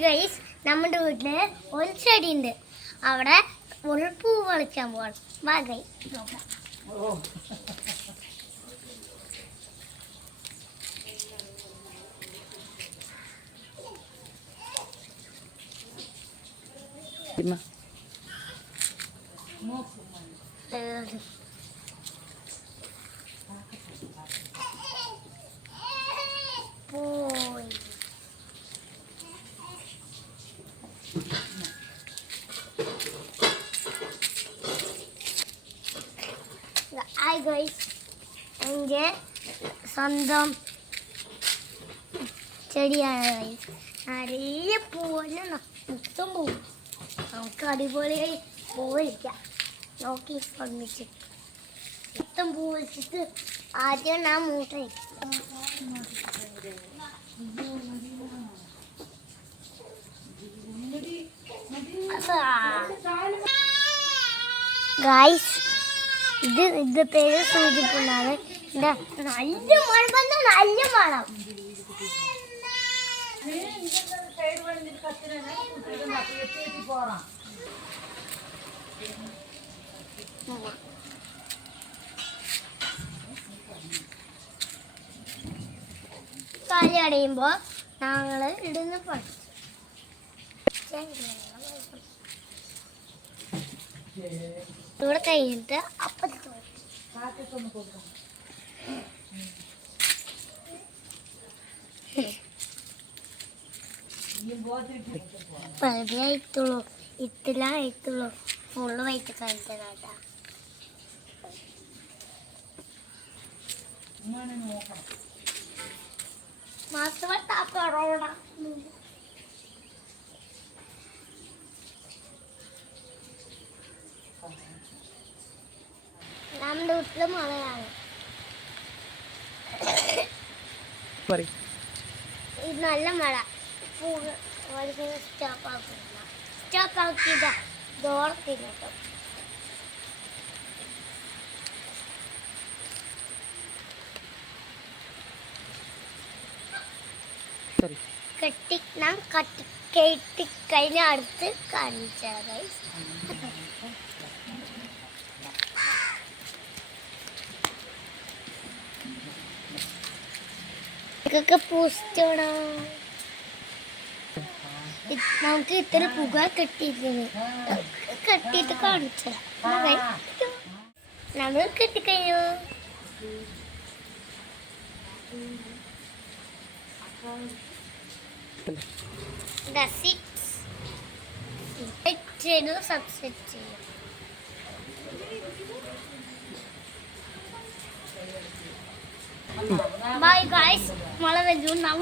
Guys നമ്മുടെ വീട്ടില് ഒരു ചെടി ഉണ്ട്. അവിടെ ഒരു പൂ കളിക്കാൻ പോവാണ്. വാ ഗൈസ് നോക്കാം. പോയി ഹായ് ഗൈസ്, എൻ്റെ സ്വന്തം ചെടിയാണ് ഗൈസ്. നിറയെ പൂവെല്ലാം മൊത്തം പോവും. നമുക്ക് അടിപൊളിയായി പൂവലിക്കാം. നോക്കി ഒന്നിച്ച് മൊത്തം പൂ വെച്ചിട്ട് ആദ്യം ഞാൻ മൂട്ട ഗൈസ്, ഇത് പേര് സൂചിപ്പുണ്ടാണ്. നല്ല മഴ വന്ന നല്ല മഴ. കളി അടയുമ്പോ ഞങ്ങള് ഇടുന്ന പഠിച്ചു. ഇവിടെ കഴിഞ്ഞിട്ട് അപ്പത്തെ പകുതിയായിട്ടുള്ളൂ, ഇത്തിലായിട്ടുള്ളൂ. Full white കളിച്ചതാട്ടാ. മാസവട്ടാപ്പറോട നമ്മുടെ വീട്ടില് മഴയാണ്. ഇത് നല്ല മഴ. സ്റ്റോപ്പാക്കിയതാ ദോളത്തിട്ടോ. കെട്ടിക്കഴിഞ്ഞ അടുത്ത് കാണിച്ചത് പോസ്റ്റോടാ. നമുക്ക് ഇത്ര പുക കെട്ടിയിട്ട് കാണിച്ച നമ്മൾ കെട്ടിക്കഴിഞ്ഞു. സബ്സ്ക്രൈബ് ചെയ്യും. Bye guys, malah udah jual, udah